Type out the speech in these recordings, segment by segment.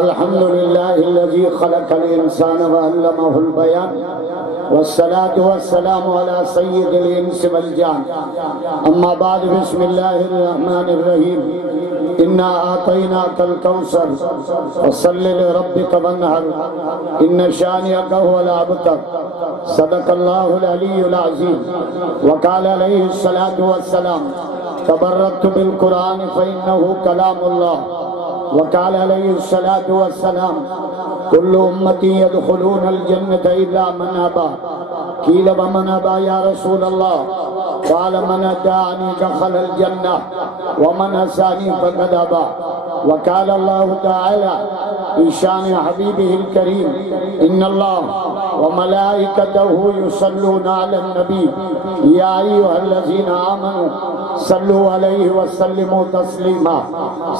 अल्हम्दुलिल्लाहिल्लज़ी खलक़ल इंसान व अल्लमहुल बयान वस्सलातु वस्सलामु अला सय्यिदिल इंस वल जान अम्मा बाद बिस्मिल्लाहिर रहमानिर रहीम इन्ना आतैनाकल कौसर फसल्लि लिरब्बिका वन्हर इन्न शानिअका हुवल अबतर सदक़ल्लाहुल अलीयुल अज़ीम व क़ाल अलैहिस सलातु वस्सलाम तबर्रकतु बिल कुरान फ़इन्नहु कलामुल्लाह व क़ाल अलैहिस सलातु वस्सलाम कुल्लु उम्मती यदखुलूनल जन्नत इल्ला मन अबा क़ील व मन अबा या रसूलल्लाह क़ाल मन अताअनी दख़लल जन्नह व मन असानी फ़क़द अबा व क़ाल अल्लाहु तआला ईशान हबीबिहिल करीम इन्नल्लाह व मलाइकतहु युसल्लूना अलन नबी या अय्युहल्लज़ीना आमनू सल्लु अलैहि व सल्लिमू तस्लीमा।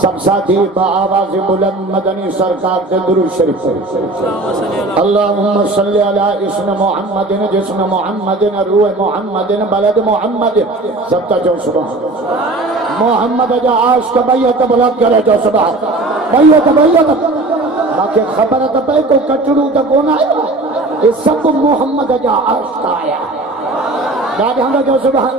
सब साथी आवाज़ बुलंद मदनी सरकार से दुरूद शरीफ अल्लाहुम्मा सल्लि अला इस्म मुहम्मदिन जिस्म मुहम्मदिन रूह मुहम्मदिन बलद मुहम्मदिन। सबका जो सुभान मोहम्मद जा आशिक बैयत बुलंद करे जो सुभान बैयत बाकी खबर तो पे को कटड़ू तो कोन आया ये सब मोहम्मद जा आशिक आया दादा जो सुभान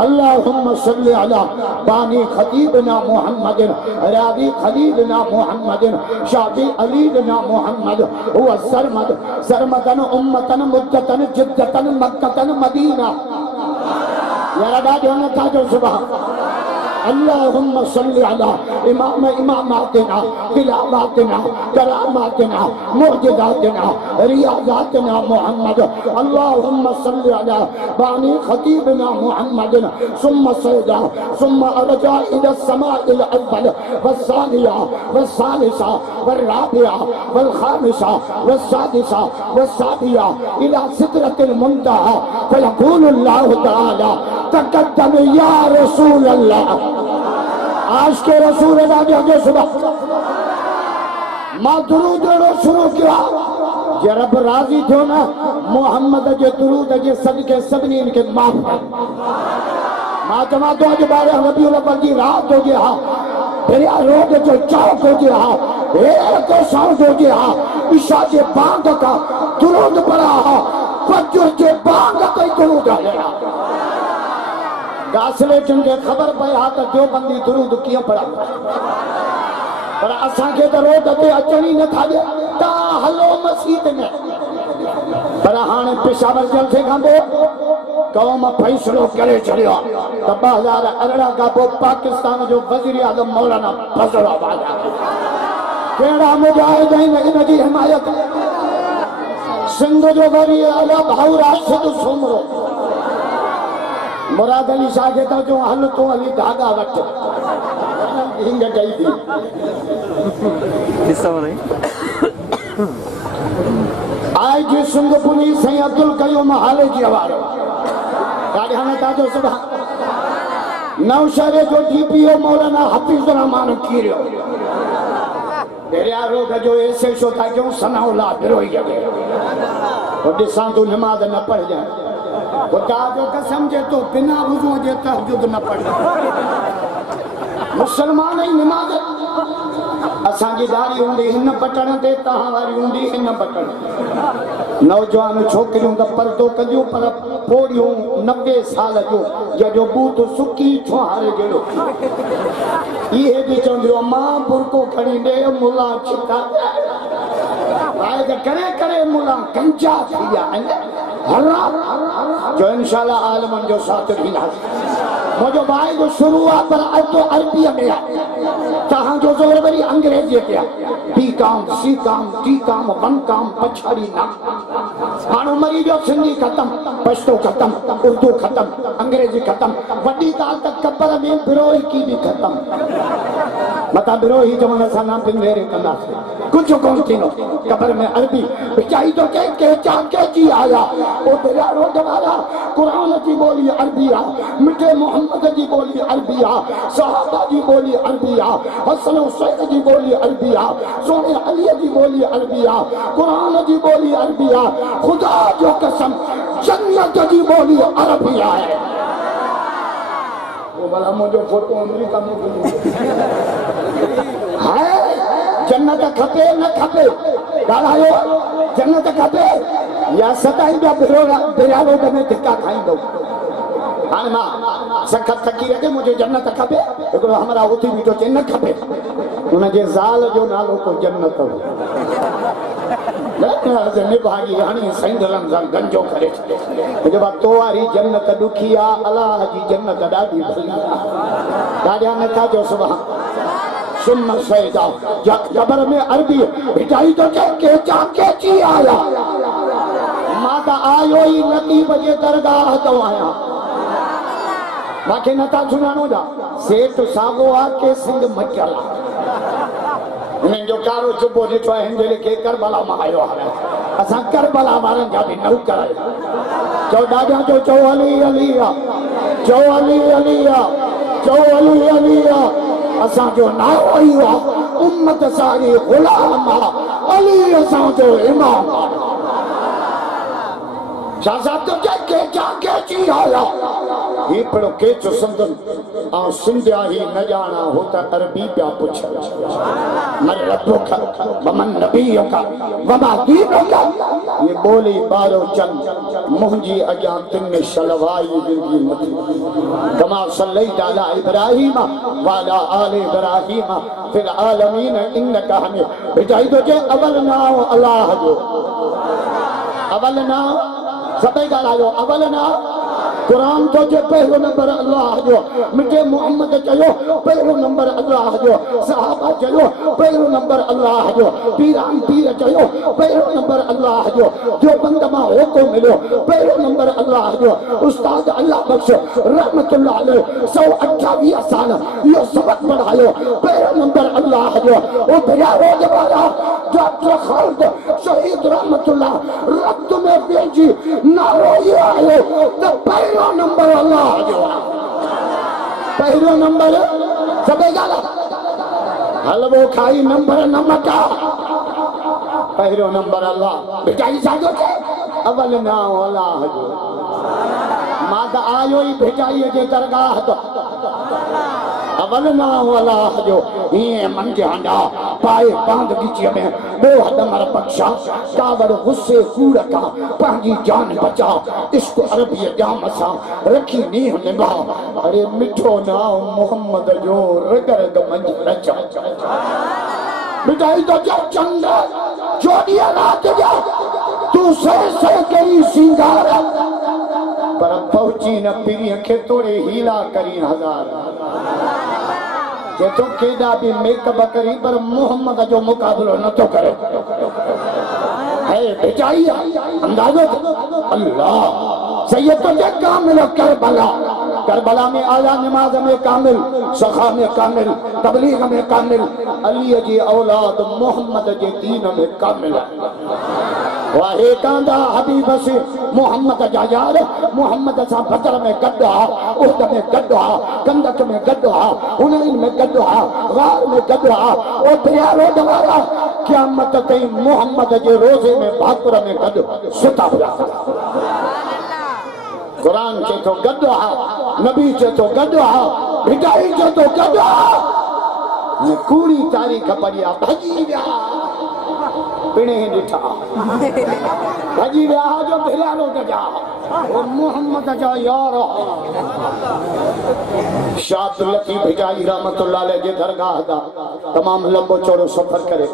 अल्लाहुम्मा सल्लि अला बानी खतीबना मुहम्मदिन रावी खलीलना मुहम्मदिन शाफी अलीना मुहम्मद हुवा सरमद सरमदन उम्मतन मुद्दतन जिद्दतन मक्कतन मदीना यारा दादा ने था जो सुभान अल्लाहुम्मा सल्लि अला इमाम इमामातिना खिलाफातिना करामातिना मुअजिज़ातिना रियाज़ातिना मुहम्मद अल्लाहुम्मा सल्लि अला बानी खतीबना मुहम्मदिन सुम्मा सौदा सुम्मा अरजा इला समाइल अव्वल वस्सानिया वस्सालिसा वर्राबिया वल्खामिसा वस्सादिसा वस्साबिया इला सिदरतिल मुंतहा फयक़ूलु अल्लाहु तआला तक़द्दम या रसूल अल्लाह। आज के रसूल अल्लाह के सुबह मां दुरूद शुरू किया जब राजी थो ना मोहम्मद जे दुरूद जे सदके सभिनी इनके माफ कर मां तमा तो अज 12 रबीउल अव्वल की रात हो गया दरिया रोड जो चौक हो गया एक साउंड हो गया ईशा के बांग का दुरूद पड़ा फजर के बांग का दुरूद आया गासले चंगे खबर पे हा तो जो बंदी दुरूद किया पड़ा पर असा के तो रोड ते अचण ही न था दे ता हलो मस्जिद में पर हाने पेशावर जलसे खां कौम फैसलो करे छड़ियो तो 2018 का पो पाकिस्तान जो वजीर आजम मौलाना फजल आबाद केड़ा मुजाहिदीन इन जी हिमायत सिंध जो वरी आला भाऊ राशिद सुमरो मुराद अली शाह के जो हल तो अली धागा वट हिंग गई थी हिस्सा नहीं आज जी सिंध पुलिस सही अब्दुल कयूम हाले जी हवाले गाड़ी हमें ताजो सुबह नौशहरे जो डीपीओ मौलाना हफीज रहमान कीरियो दरिया रोड जो ऐसे शो था क्यों सनाउल्लाह बिरोई गए तो दिसा तो नमाज न पढ़ जाए खुदा जो कसम जे तो बिना वुजू जे तहज्जुद न पढ़ मुसलमान ही नमाज असा की दाढ़ी हुंदी हिन बटन ते तहां वारी हुंदी हिन बटन नौजवान छोकरियों का पर्दो कदियो पर पोड़ियों 90 साल जो जो बूत सुकी छुहारे जेड़ो ये भी चंदियो मां बुरको खड़ी दे मुला चिका भाई करे करे मुला कंचा थिया जो इंशाल्लाह आलमन जो साथ भी ना मुझे भाई जो शुरुआत पर अब तो अरबी में तहां जो जोर बरी अंग्रेजी क्या बी काम सी काम टी काम वन काम पछाड़ी ना हाणो मरी जो सिंधी खत्म पश्तो खत्म उर्दू खत्म अंग्रेजी खत्म वडी गाल तक कबर में बिरोही की भी खत्म मता बिरोही जमन सा नाम पिन वेरे कंदा कुछ कोन थीनो कबर में अरबी बिचाई तो के चाके जी आया ओ तेरा रोड वाला कुरान की बोली अरबिया मिठे मोहम्मद की बोली अरबिया सहाबा की बोली अरबिया हसन हुसैन की बोली अरबिया सोने अली की बोली अरबिया कुरान की बोली अरबिया खुदा जो कसम जन्नत की बोली अरबिया है वाला मुझे फोटो अमेरिका में है जन्नत खपे न खपे ॻाल्हायो जन्नत खपे या सदाई ॿिया बिरारो में धिका खाईंदो हाणे मां सख़त थकी रखे मुझे जन्नत खपे हिकिड़ो हमारा उथी बीठो चए न खपे उनजे ज़ाल जो नालो को जन्नत हो निभागी हाणे सैंडलनि सां गंजो करे छॾे तो वारी जन्नत ॾुखी आहे अलाह जी जन्नत ॾाढी भली आहे ॾाढा नथा जो सुभाणे सुन सैदा ख़बर में अरबी भिटाई तो के चाची आया मां त आयो ई नकीब जे दरगाह तो आया मांखे नथा सुञाणो जा सेठ साॻो आहे के सिंध मचल आहे हिननि जो कारो चुबो ॾिठो आहे हिन के करबला मां आयो आहे असां करबला वारनि जा बि नौकर आहियूं चओ ॾाढा चओ अली अली आहे चओ अली अली आहे चओ अली अली आहे असांजो नालो ई आहे उम्मत सारी गुलाम आहे अली असांजो इमाम आहे छा साहब तो के ची आया ये पढ़ो के जो समझन आ सिंधिया ही न जाना होता अरबी प्या पुछ मन रब्बुका वमन नबियुका वमा दीनुका ये बोली बारो चंद मुंजी अजा तिन शलवाई दिलगी मथी कमा सल्लैता अला इब्राहीम वाला आले इब्राहीम फिल आलमीन इन्नका हमें बिठाई दो जे अवल नाम अल्लाह जो अवल नाम सबै ॻाल्हायो अवल ना कुरान तो जे पहलो नंबर अल्लाह जो मिठे मोहम्मद चयो पहलो नंबर अल्लाह जो सहाबा चयो पहलो नंबर अल्लाह जो पीरान पीर चयो पहलो नंबर अल्लाह जो बंद मां होको मिलो पहलो नंबर अल्लाह जो उस्ताद अल्लाह बख्श रहमतुल्लाह अलैह 128 साल यो सबक पढ़ायो पहलो नंबर अल्लाह जो ओ बिरारो के वाला डॉक्टर खालिद शहीद रहमतुल्लाह रक्त में बेजी नारो ये आयो तो पहलो नंबर अल्लाह जो पहलो नंबर सबे गाला हलवो खाई नंबर नमका पहलो नंबर अल्लाह बेटाई साजो के अवल ना अल्लाह जो मां त आयो ही बेटाई जे दरगाह तो अवल ना अल्लाह जो ये मन के हंडा पाए बांध गिचिया में बो हदमर बख्शा कावड़ गुस्से कूड़ का पांजी जान बचा इश्क अरबी जाम सा रखी नीह निभा अरे मिठो नाम मोहम्मद जो रग रग मंज रचा मिठाई तो जब चंद जोड़िया रात जा तू से करी सिंगार पर पहुंची न पीरी के तोड़े हीला करी हजार तो केदा भी मेकअप करी पर मोहम्मद जो मुकाबलो न तो करे है बेचाई अंदाजा अल्लाह सैयद तो जे कामिल करबला में आया नमाज में कामिल सखा में कामिल तबलीग में कामिल अली जी औलाद मोहम्मद जे दीन में कामिल वाहे कांदा हबीब से मोहम्मद जा यार मोहम्मद सा बदर में गड्ढा उहद में गड्ढा कंदक में गड्ढा हुनैन में गड्ढा गार में गड्ढा ओ प्यारो दवारा क़यामत ताईं मोहम्मद जे रोजे में भाकुर में गड्ढ सुता हुआ कुरान के तो गड्ढा नबी के तो गड्ढा भिटाई के तो गड्ढा ने कूड़ी तारीख पढ़िया भजी विया पिणे ॾिठा भजी विया जो भिरारो जा ओ मोहम्मद जा यार शाह लतीफ भिजाई रहमतुल्लाह अलैह जे दरगाह दा तमाम लंबो चौड़ो सफर करे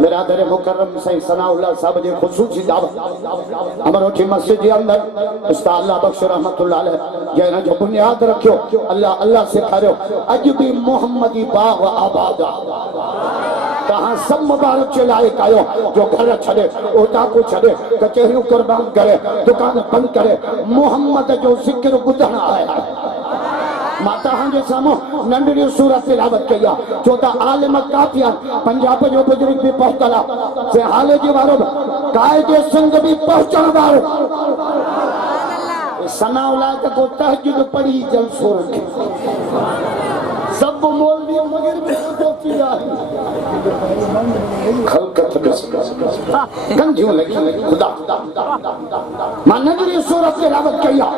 मेरा दर मुकर्रम सही सनाउल्लाह साहब जे खुसूसी दावत अमरोठी मस्जिद जे अंदर उस्ताद अल्लाह बख्श रहमतुल्लाह अलैह जैन जो बुनियाद रखियो अल्लाह अल्लाह सिखारियो अज भी मोहम्मदी बाग आबाद कहां सब मुबारक चलाए कायो जो घर छड़े ओटा को छड़े कचहरी कुर्बान करे दुकान बंद करे मोहम्मद जो जिक्र बुधण आया माता जे सामो नंढड़ी सूरत तिलावत कया जो ता आलिम काफिया पंजाब जो बुजुर्ग भी पहुंचला से हाले जे वारो कायदे संग भी पहुंचण वारो सनाउला को तहज्जुद पढ़ी जलसो सब मौलवी मगर में होती है खलकत गंजियों लगी खुदा मानगरी सूरत तिलावत किया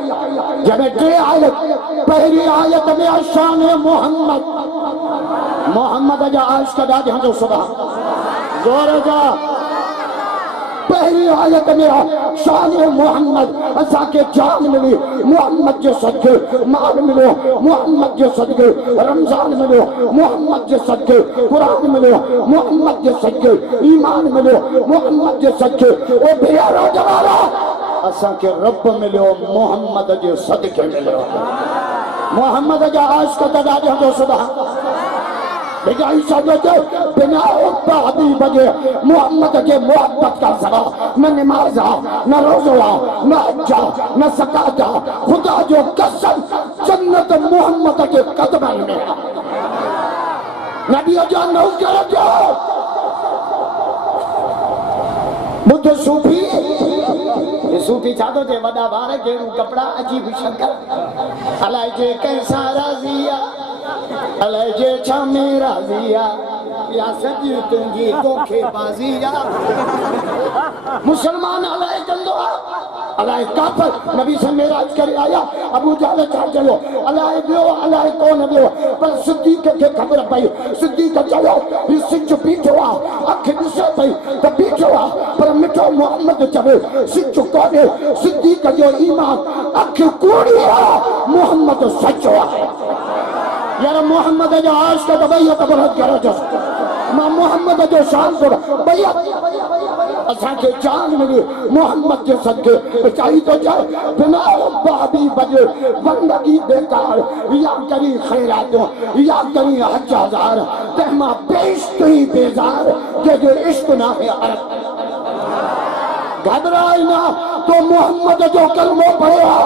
जब टे आयत पहली आयत में शान मोहम्मद मोहम्मद जा आश का दाद जो सुबह जोर जा पहली आयत में शान मोहम्मद असा के जान मिली मोहम्मद जो सदके माल मिलो मोहम्मद जो सदके रमजान मिलो मोहम्मद जो सदके कुरान मिलो मोहम्मद जो सदके ईमान मिलो मोहम्मद जो सदके ओ बेरो जवारा असा के रब मिलो मोहम्मद जो सदके मिलो मोहम्मद जा आश का दाद जो सुबह बिना बजे मोहम्मद के मोहब्बत का सवाब न नमाज न रोजा न हज्जा न ज़कात खुदा जो कसम जन्नत मोहम्मद के कदम में नबी जो नौकर जो बुद्ध सूफी सूफी छातो जे वडा वार केड़ू कपड़ा अजीब शंकर अलाए जे कैसा राजिया अलाए जे छा मेरा जिया या सजी तुंगी धोखेबाजिया मुसलमान अलाए कंदो अलाए काफर नबी से मेराज करे आया अबू जहल छा चलो अलाए बियो अलाए कौन बियो पर सिद्दीक के खबर पई सिद्दीक चलो ये सिच पीछो अख दिसे पई त पीछो पर मिठो मोहम्मद चवे सिच कोने सिद्दीक जो ईमान अख कूड़ी मोहम्मद सचो है यार मोहम्मद जो आश का भैया तो बहुत करो जो मां मोहम्मद जो शान को भैया असा के जान मिली मोहम्मद के सदके चाहिए तो जाए बिना बाबी बजे बंदगी बेकार या करी खैरात या करी हजार तहमा बेइज्जती बेजार के इश्क ना है अरब घबराए ना तो मोहम्मद जो कलमो पढ़ा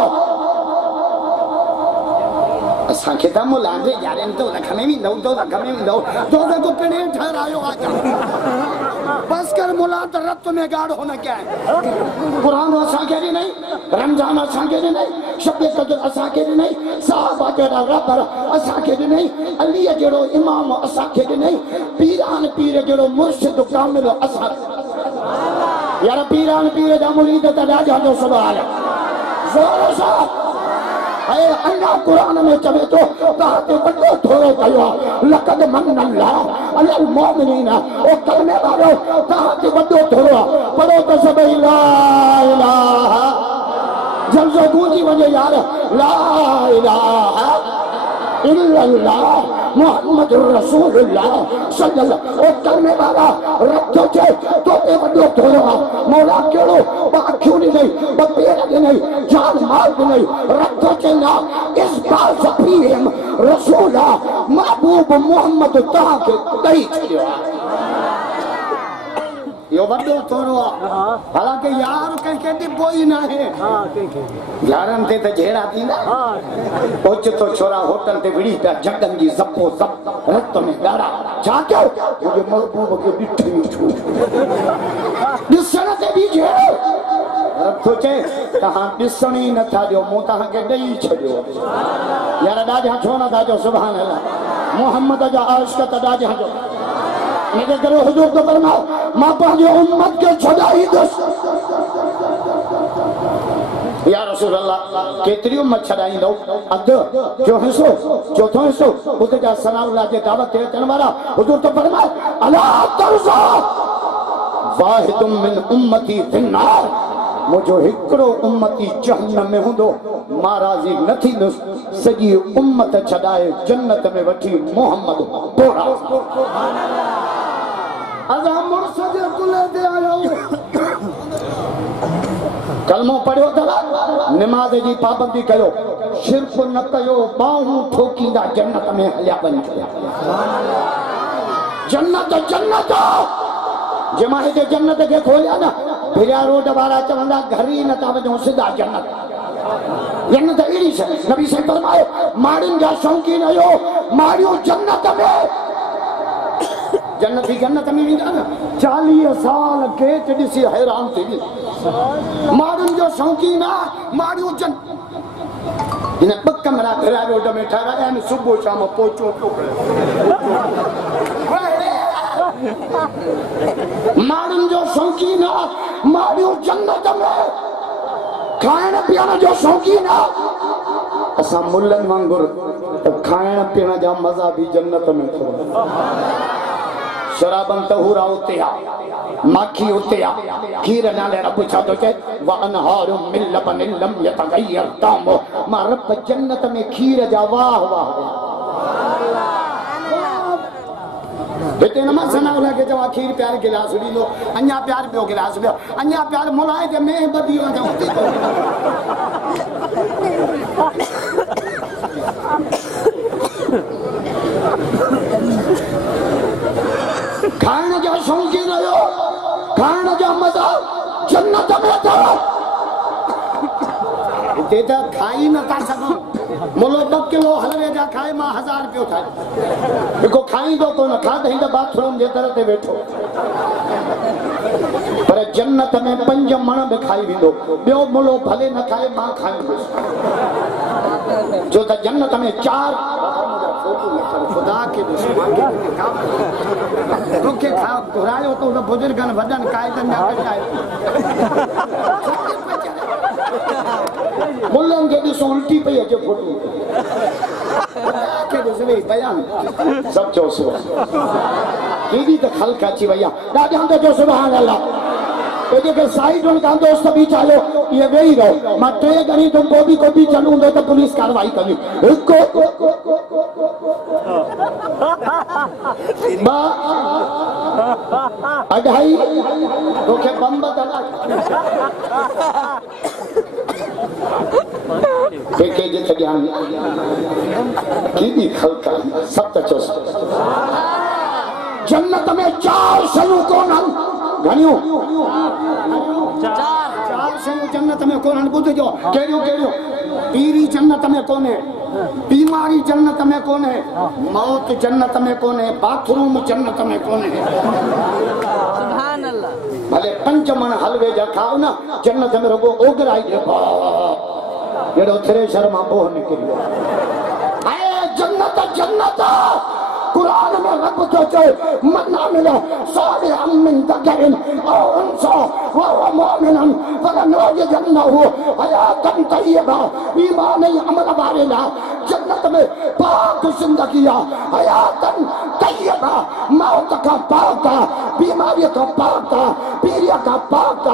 असांखे त मुलांदे यारनि तो रखने भी दो तो रखने भी दो तो को पिणे ठहरायो आजा बस कर मुला त रत में गाढ़ होना क्या है कुरान असांखे भी नहीं रमजान असांखे भी नहीं शब कदर असांखे भी नहीं साहबा जड़ा रब असांखे भी नहीं अली जड़ो इमाम असांखे भी नहीं पीरान पीर जड़ो मुर्शिद कामिल असां यार पीरान पीर जा मुरीद त राजा जो सवाल जोर सा है अल्लाह कुरान में चवे तो ताते बड़ो थोड़ो कयो लकद मन अल्लाह अलल मोमिनीना ओ कलमे वालो ताते बड़ो थोड़ो पढ़ो तो सब ला इलाहा जब जो गूंजी वजे यार ला इलाहा इल्लल्लाह मुहम्मदुर रसूलुल्लाह सल्लल्लाहु ओ कलमे वाला रखो छे तो ए बड़ो थोड़ो मौला केड़ो बाखियो नहीं बपेर नहीं जान माल नहीं रखो छे ना इस बात सफीम रसूला महबूब मोहम्मद ता के कई छयो यो बड़ो थोड़ो हालांकि यार के डिब्बो ही ना है हां के यारन ते त जेड़ा थी ना हां ओच तो छोरा होटल ते विड़ी ता जगन जी जपो जप रत में गाड़ा जाके मुझे महबूब के बिठी छू दिसण ते भी जे सोचे कहां दिसणी न था जो मु ता के दई छडियो यार दादा छोना था जो सुभान अल्लाह मोहम्मद जा आशिक त दादा जो मेरे करो हुजूर तो फरमाओ मां पांजे उम्मत के छडाई दस या रसूल अल्लाह केतरी उम्मत छडाई दो अद जो हिस्सो चौथो हिस्सो उते जा सलाउल्लाह के दावत ते अचन वाला हुजूर तो फरमाओ अला तरजा वाहिदुम मिन उम्मती फिन्नार मुझो हिकड़ो उम्मती जहन्नम में हुंदो महाराजी न थींदुस सजी उम्मत छडाए जन्नत में वठी मोहम्मद तोड़ा अजा मुर्शद कुले दे आयो कलमो पढ़ियो तला नमाज जी पाबंदी कयो शिरक न कयो बाहूं ठोकींदा जन्नत में हलिया बनी जन्नत जन्नत जमाए जे जन्नत के खोलिया ना भिरिया रोड वाला चवंदा घर ही न ता वजो सीधा जन्नत जन्नत एड़ी से नबी से फरमायो माड़िन जा शौकीन आयो माड़ियो जन्नत में जन्नत में वेंदा न 40 साल गेट दिसी हैरान थी माड़िन जो शौकीन आ माड़ियो जन इन कमरा भिरिया रोड में ठहराया न सुबह शाम पहुंचो माड़िन जो शौकीन आ माड़ियो जन्नत में खाइण पीअण जो शौकीन आ असा मुल्लन वांगुर खाइण पीण जा मजा भी जन्नत में थो शराबन तहूरा उते आ माखी उते आ खीर नाले रब छा तो चे व अनहारु मिन लबन लम यतगय्यर तामो मा रब जन्नत में खीर जा वाह वाह बेटे नमाज सना वाला के जवा खीर प्यार गिलास ली लो अन्या प्यार पियो गिलास पियो अन्या प्यार मुलाए के मैं बदी हो जाऊं खाने जा शौकीन आयो खाने जा मजा जन्नत में था तेजा खाई न था सको मोलो 2 किलो हलवे जा खाए मां 1000 रुपयो थाए देखो खाई दो को न खा दे त बाथरूम जे तरह ते बैठो पर जन्नत में 5 मण भी खाई विंदो बियो मोलो भले न खाए मां खाई जो त जन्नत में 4 खुदा के दुश्मन के तो के खा घुरायो तो बुजुर्गन वडन कायदन जा कटाए मुल्लन के दिसो उल्टी पे अचे फोटो के दिसवे बयान सब जो सो केडी त खलका ची भैया दादा हम तो जो सुभान अल्लाह तो के साइड उन का दोस्त भी चालो ये वेही रहो मैं 3 गनी तुम को भी चलूं तो पुलिस कार्रवाई करनी को बा अढ़ाई तो के बम बदला के जे ज्ञान की खलका सब त चोस जन्नत में 4 शयूं कोन घणियो 4 शयूं जन्नत में कोन बुध जो केड़ियो केड़ियो पीरी जन्नत में कोने बीमारी जन्नत में कोने मौत जन्नत में कोने बाथरूम जन्नत में कोने सुभान अल्लाह भले 5 मण हलवे जा खाओ ना जन्नत में रगो ओगराई दे जेड़ो थ्रेशर मां बोह निकलियो आए जन्नत जन्नत कुरान में रब तो चाहे मन्ना मिला सारे अम्मिन तकरिन और उनसा वो मोमिनन फलनोज जन्नहु हयातन तय्यबा ईमान अमल वालेला जन्नत में पाक जिंदगी हयातन तय्यबा मौत का पाक बीमारी का पाक पीरिया का पाक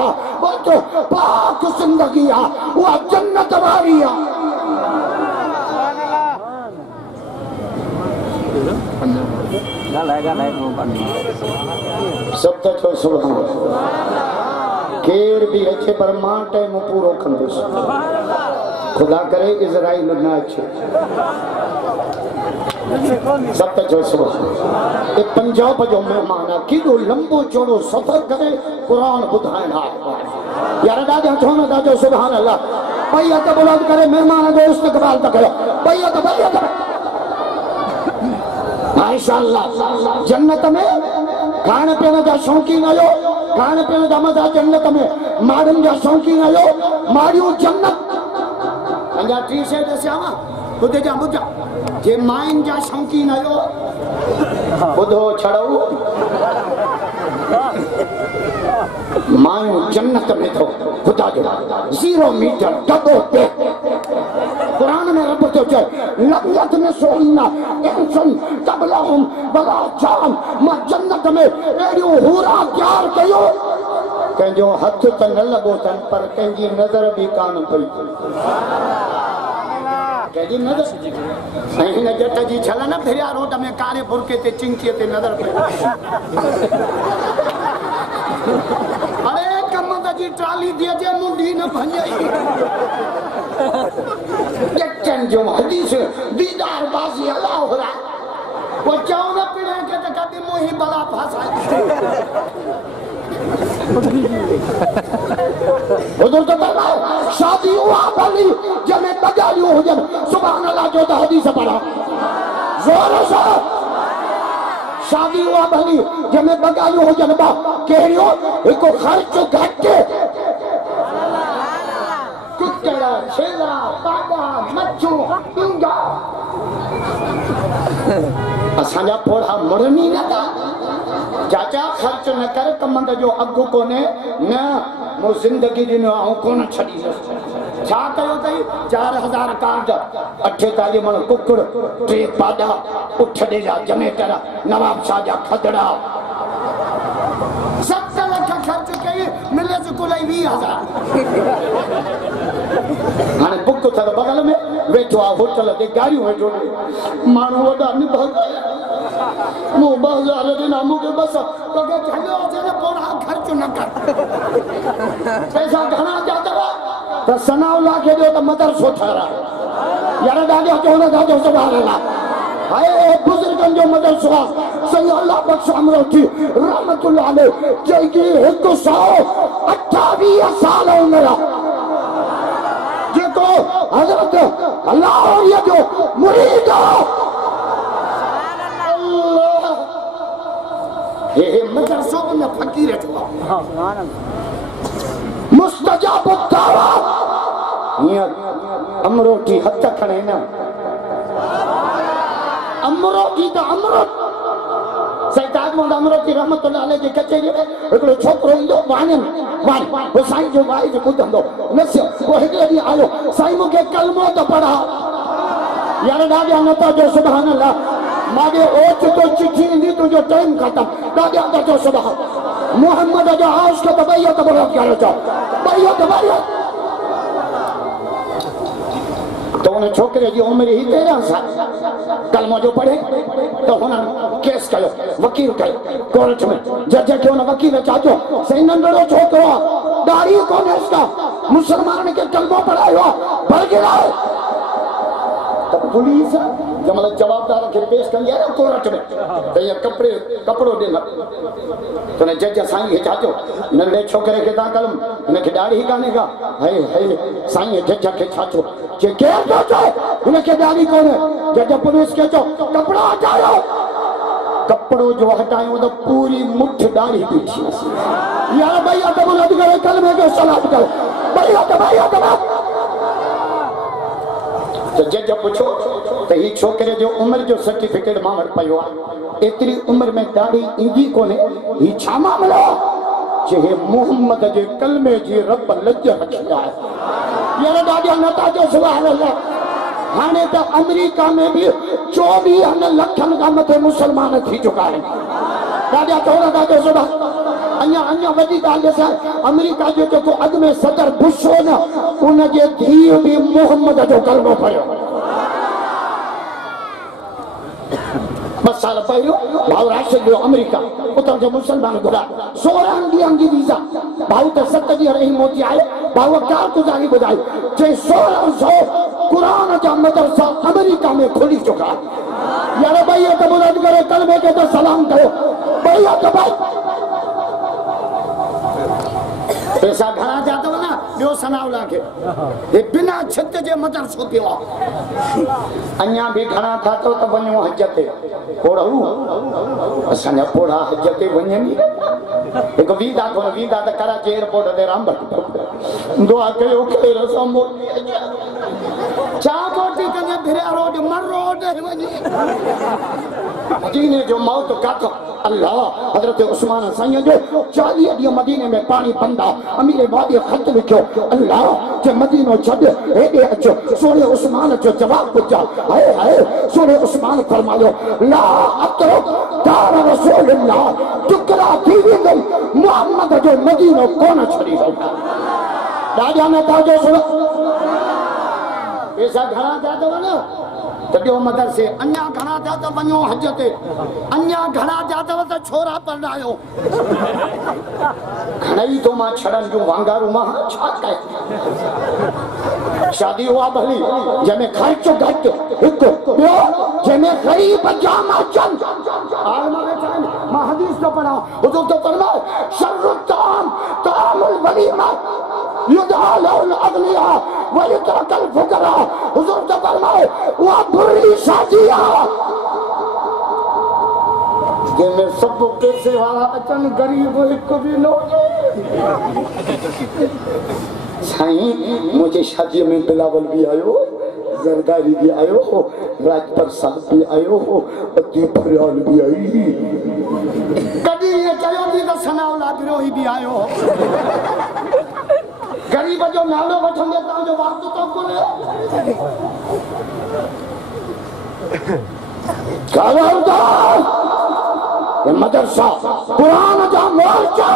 वो तो पाक जिंदगी वो जन्नत वाली सब तो सुभान केर भी अच्छे पर मां टाइम पूरो कंदुस खुदा करे इजराइल न अच्छे सब तो सुभान एक पंजाब जो मेहमान है किडो लंबो चौड़ो सफर करे कुरान बुधाइना यार दादा थोनो दादा सुभान अल्लाह भैया तो बुलंद करे मेहमान जो इस्तकबाल तक भैया तो माशाअल्लाह जन्नत में खान पीने जा शौकीन आयो खान पीने जा मजा जन्नत में माड़न जा शौकीन आयो माड़ियो जन्नत अंजा टी से दस्यावा बुधे जा बुझा जे माइन जा शौकीन आयो बुधो छड़ो मायो जन्नत में तो खुदा जो 0 मीटर डबो पे कुरान में रब तो चाहे लक़्यत में सोना इंसान कबलहुम बला जान मां जन्नत में एड़ियो हूरा प्यार कयो कंजो हथ त न लगो तन पर कंजी नजर भी कान पई कंजी नजर सही न जट जी छल न फिरिया रोड में कारे बुरके ते चिंकी ते नजर पई अरे कमंद जी ट्राली दिए जे मुंडी न भंजई जटन जो हदीस दीदार बाजी अल्लाह हो वो चाव न पिने के त कभी मोही बला भाषा हुजूर तो फरमाए शादी हुआ भली जने बगालियो हो जन सुभान अल्लाह जो तो हदीस पढ़ा जोर से शादी हुआ भली जने बगालियो हो जन बा केरियो एको खर्च घटे कुकड़ा छेला बाबा मच्छू डूंगा असांजा पोड़ा मुड़नी न था चाचा खर्च न कर कमंद जो अगु कोने न मो जिंदगी दिनो आऊं कोन छड़ी छा कयो तई 4000 कार्ड 48 मन कुकड़ 3 पाडा उठ दे जा जमेटर नवाब शाह जा खदड़ा 70 लाख खर्च कई मिले जो कुल 20000 हाने बुक थर बगल में वेठो आ होटल ते गाड़ियों वेठो मानू वडा निभा मु 2000 दिन मुके बस तो के झलो जे पोड़ा खर्च न कर पैसा घणा जाता तो सनाव लाखे दो तो मदरसो ठहरा यार दादा चोना दादा सुभान अल्लाह हाय बुजुर्गन जो मदरसो सही अल्लाह बख्श अमरोठी रहमतुल्लाह अलैह जेकी 128 साल उम्र जेको हजरत अल्लाह और ये जो मुरीद अल्लाह हे मदरसो में फकीर है सुभान अल्लाह मुस्तजाब दावा ये अमरोटी हथ खणे ना अमरोटी तो अमरोट सैतान मोहम्मद अमरोटी रहमतुल्लाह अलैह के कचेरी में एकड़ो छोकरो इंदो वाणन वो साईं जो भाई जो ॿुधंदो नसियो वो हिकड़े ॾींहुं आयो साईं मूंखे कलमो तो पढ़ा यार ॾाढा नथा जो सुभान अल्लाह मागे ओच तो चिट्ठी ईंदी तुंहिंजो टाइम ख़त्म ॾाढा था जो सुभान मोहम्मद जो आश के बबैया तो बड़ा क्या रहा बबैया तो बड़ा तो उन छोकरे जी उम्र ही 13 साल कलमो जो पढ़े तो हुननि केस कयो वकील कयो कोर्ट में जज के उन वकील चाचो सही नंढड़ो छोकरो दाढ़ी कोन्हे इसका मुसलमान के कलमो पढ़ायो भर गिरा तो पुलिस जमल जवाबदार के पेश कंदी है कोर्ट में तो ये कपड़ो देना तो ने जज साईं के चाचो नंढे छोकरे के ता कलम इनके दाढ़ी काने का हाय हाय साईं जज के चाचो के केर तो चाहे इनके दाढ़ी कोने जज पुलिस के चो कपड़ा हटायो कपड़ो जो हटायो तो पूरी मुठ दाढ़ी पीछे यार भैया तो बुलंद करे कलमे के सलाम करो भैया तो तो जज पूछो तो ही छोकरे जो उम्र जो सर्टिफिकेट मां वट पयो एतरी उम्र में दाढ़ी ईंदी कोने ही छा मामलो जे मोहम्मद जे कलमे जी रब लज रखिया है यार दादा नता जो सुभान अल्लाह हाने तो अमेरिका में भी 24 लखन का मथे मुसलमान थी चुका है दादा थोड़ा दादा सुभान अन्या वडी गाल से अमेरिका जो तो अग में सदर बुश हो ना उन जे धी भी मोहम्मद जो कलमो पढ़ो 2 साल पहले भाव राष्ट्र जो अमेरिका उतर जो मुसलमान घुरा 16 ॾींहं जी वीजा भाव तो 7 ॾींहं रही मोदी आए भाव कार गुजारी बुधाई जे 1600 कुरान जा मदरसा अमेरिका में खुली चुका यार भैया तो बुलंद करे कलमे के तो सलाम करो भैया तो भाई पैसा घणा जातो ना बियो सनावला के ये बिना छित जे मदरसो पियो अन्या भी घणा थातो तो वणो हज ते पोड़ू असन पोड़ा हज ते वणनी एक वीदा को वीदा त कराची एयरपोर्ट ते रामबट दुआ कयो के रसम चा कोटी कने भिरा रोड मर रोड वणी मदीने जो मौत कातो अल्लाह हजरत उस्मान साईं जो 40 ॾींहं मदीने में पानी बंदा अमीर वादी खत लिखो अल्लाह के मदीनो छड हेडे अचो सोने उस्मान जो जवाब पुछा हाय हाय सोने उस्मान फरमायो ला अतरो दार रसूलुल्लाह टुकड़ा थी गई मोहम्मद जो मदीनो कोन छड़ी वया दादा ने ताजो सुनो पैसा घणा जातो ना तबियो मदरसे अन्या घणा जातो वणो हज ते अन्या घणा जातो तो छोरा पढ़ायो घणई तो मां छड़न जो वांगारू मां छा कय शादी हुआ भली जमे खर्च घट एक बियो जमे गरीब जामा चंद आल मारे चाहे मां हदीस तो पढ़ा हुजूर तो फरमाए शर्रु तामुल वलीमा युदालुल अगलिया व युतरकल फुकरा हुजूर तो फरमाए वो बुरी शादियां जिनमें सब पैसे वाला अचन गरीब एक भी न साईं मुझे शादी में बिलावल भी आयो जरदारी भी आयो राजपर साहब भी आयो अति फरियाल भी आई कभी ये चयो थी तो सनावला बिरोही भी आयो गरीब जो नालो वठंदे तव्हां जो वक़्तु तो कोन्हे खबरदार ये मदरसा कुरान जा मोर्चा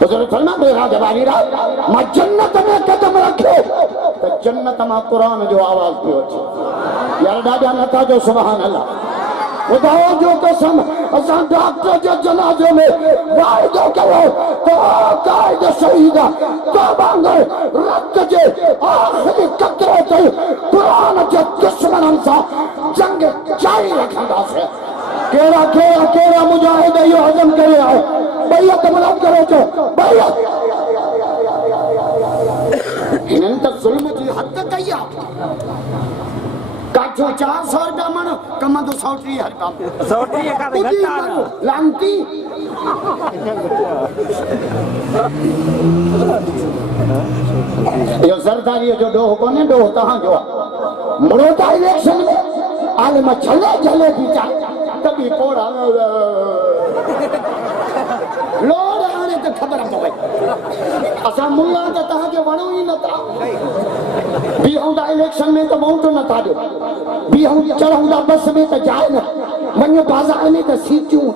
बुजुर्ग फरमा मेरा जवानी रात मां जन्नत में कदम रखे तो जन्नत मां कुरान जो आवाज पियो अचे यार ॾाढा नथा जो सुभान अल्लाह खुदा जो कसम असां डॉक्टर जे जनाजे में वाइदो कयो तो कायद शहीदा तो वांगुर रत जे आखिरी कतरे ताईं कुरान जे दुश्मननि सां जंग जारी रखंदासीं केड़ा केड़ा केड़ा मुजाहिद इहो हज़म करे आयो बैयत बुलंद करे चो बैयत हिननि त ज़ुल्म जी हद कई आहे काठो 400 रुपया मन कम तो 130 हर काम 130 का घटा लांती यो सरदारी जो डोह कोने डोह तहां जो मुरोता इलेक्शन में आलम छले जले बीचा तभी कोड़ा लोड आने तो खबर पवे असा मुल्ला त तहां के वणो ही नता बीहूंदा इलेक्शन में तो वोट न था दो बीहूं चढ़ूंदा बस में तो जाए न वञो बाजार में तो सीटियूं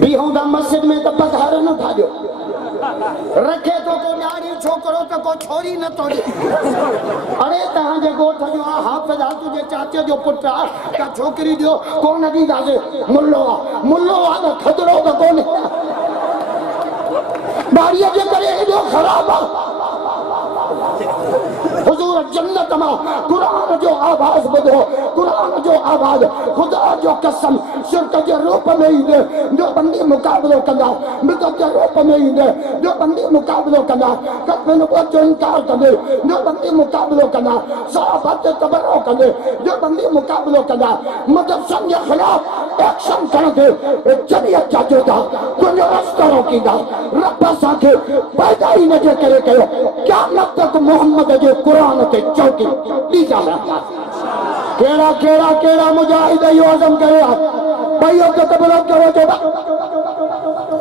बीहूंदा मस्जिद में तो पधार न था दो रखे तो को न्यारी छोकरो तो को छोरी न तो अरे तहां जे गोठ जो हाफिज तुझे चाचे जो पुट का छोकरी दियो कोन दी दादे मुल्लो आ न खदरो तो कोन बारिया जे करे एडो खराब हुजूर जन्नत में कुरान जो आवाज बदो कुरान जो आवाज खुदा जो कसम शिरक के रूप में ही दे जो बंदी मुकाबलो कंदा बिदत के रूप में ही दे जो बंदी मुकाबलो कंदा कफन को जो इनकार कंदे जो बंदी मुकाबलो कंदा सहाबत तबरो कंदे जो बंदी मुकाबलो कंदा मतलब संग खिलाफ एक्शन कंदे जरिया चाचोदा तुझो रास्ता रोकीदा रब साके पैदा ही न करे कयो क्या तक मोहम्मद जे कुरान ते चौकी दी जा केड़ा केड़ा केड़ा मुजाहिद यो आजम करे भाइयों के तबला करो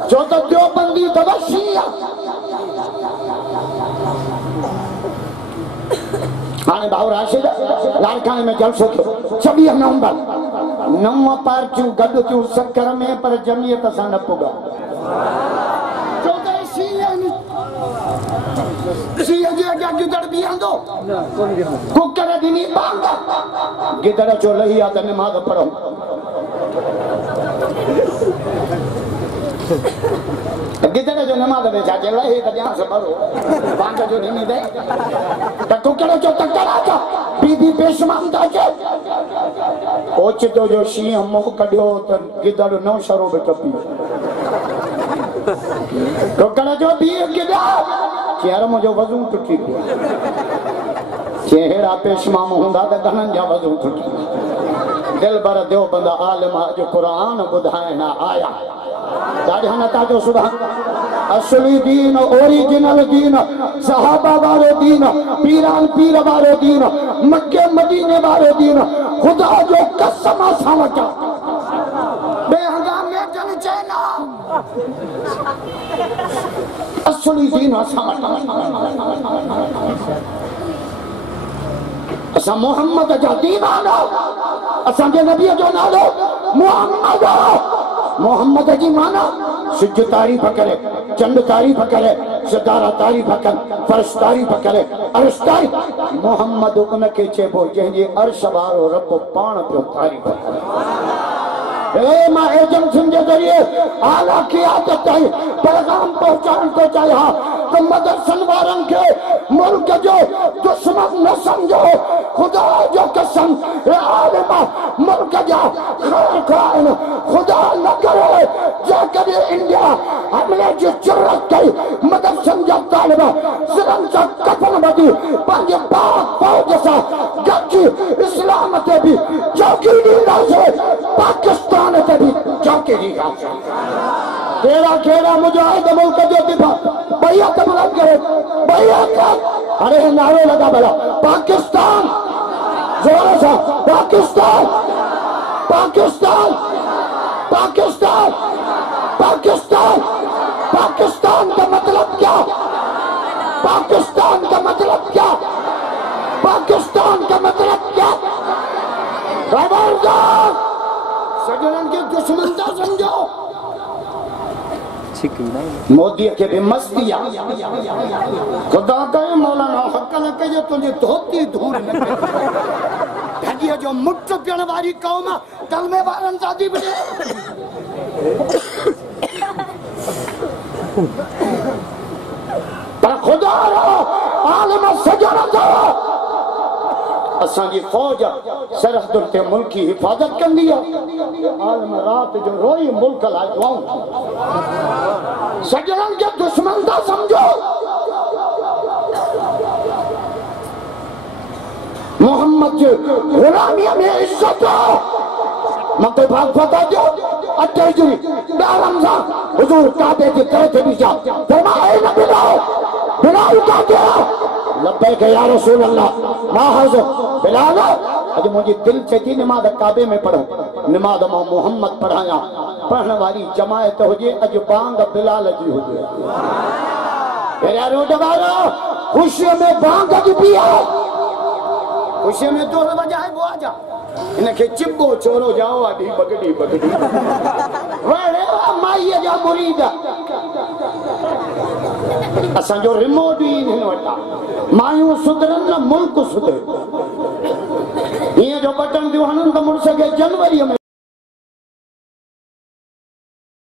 जो तो देवबंदी तबशिया हाने भाउ राशिद लाड़काने में जलसो थियो 26 नवंबर 9 पार्टियूं गॾु थियूं सक्कर में पर जमियत सां न पुगा सीए जे अॻियां गिदड़ बीहंदो कुकर ॾिनी बांगा गिदड़ जो लही आहे त नमाज़ पढ़ो गिदड़ जो नमाज़ में छा चयो लही त ॼाण पढ़ो बांग जो ॾिनी दे त कुकर जो टकरा था बीबी पेशमान था के ओचितो जो शींहं मुंहुं कढियो त गिदड़ 9 शरो में टपी कुकर जो बीह गिदड़ चेहर मुझो वजू टुटी चेहरा पेशमा हुंदा त घणनि जा वजू टुटी दिल भर देव बंदा आलिम जो कुरान बुधाइण आया ॾाढा नता जो सुभान असली दीन ओरिजिनल दीन सहाबा वारो दीन पीरान पीर वारो दीन मक्के मदीने वारो दीन खुदा जो कसम असां वटा बेहंगाम में जन चैना असली दीन असां वटा असां मोहम्मद जा दीवाना असां जे नबी जो नालो मोहम्मद मोहम्मद जी माना सिज तारीफ करे चंद तारीफ करे सितारा तारीफ करे फर्श तारीफ करे अर्श तारीफ मोहम्मद उनके चेबो जंहिंजे अर्श वारो रब पाण पियो तारीफ करे मां एजेंसियुनि जे ज़रिए आला क़ियादत ताईं पैगाम पहुचाइण थो चाहियां त मदरसनि वारनि खे मुल्क जो दुश्मन न समझो खुदा जो कसम आलिम मुल्क जा ख़ैर आहिनि खुदा न करे जेकॾहिं इंडिया हमले जी जुर्रत कई मदरसनि जा तालिब सिरनि सां कफन ॿधी पंहिंजे पाक फौज सां गॾिजी इस्लाम ते बि चौकी ॾींदासीं पाकिस्तान ते बि चौकी ॾींदासीं केड़ा केड़ा मुजाहिद मुल्क जो दिफा बैयत बुलंद करे बैयत अरे नारो लगा भला पाकिस्तान जोर से पाकिस्तान पाकिस्तान पाकिस्तान पाकिस्तान पाकिस्तान का मतलब क्या? पाकिस्तान का मतलब क्या? पाकिस्तान का मतलब क्या? खबरदार सजनन के दुश्मन था समझो। मोदी के भी मस्तिया खुदा कहे मौलाना हक लगे जो तुझे धोती धूल लगे जो मुठ पियण वारी कौम कलमे वारन शादी बने पर खुदा आलम सजन दो असांजी फौज सरहदुनि ते मुल्क की हिफाजत कंदी आहे। आलम रात जो रोई मुल्क लाइ दुआऊं सजनन के दुश्मन था समझो। मोहम्मद जी गुलामी में इज्जत मते भाग पता जो अटे जी रमजान हुजूर काबे के तरह थे बीजा फरमाए न बिलाल का क्या लब्बैक या रसूल अल्लाह मा हाज़िर बिलाल अज मुझे दिल चेती नमाज काबे में पढ़ो नमाज मां मोहम्मद पढ़ाया पढ़ने वाली जमायत हुजे अज बांग बिलाल जी हुजे मेरा रोड वाला खुशी में बांग जी पिया खुशी में तो बजाए वो आजा इनके चिब्बो चोरो जाओ आडी बगड़ी बगड़ी वड़े माई जा मुरीद असन जो रिमोट ही नहीं वटा मायूं सुधरन न मुल्क सुधरे ये जो बटन दियो हनन त मुड़ सके जनवरी में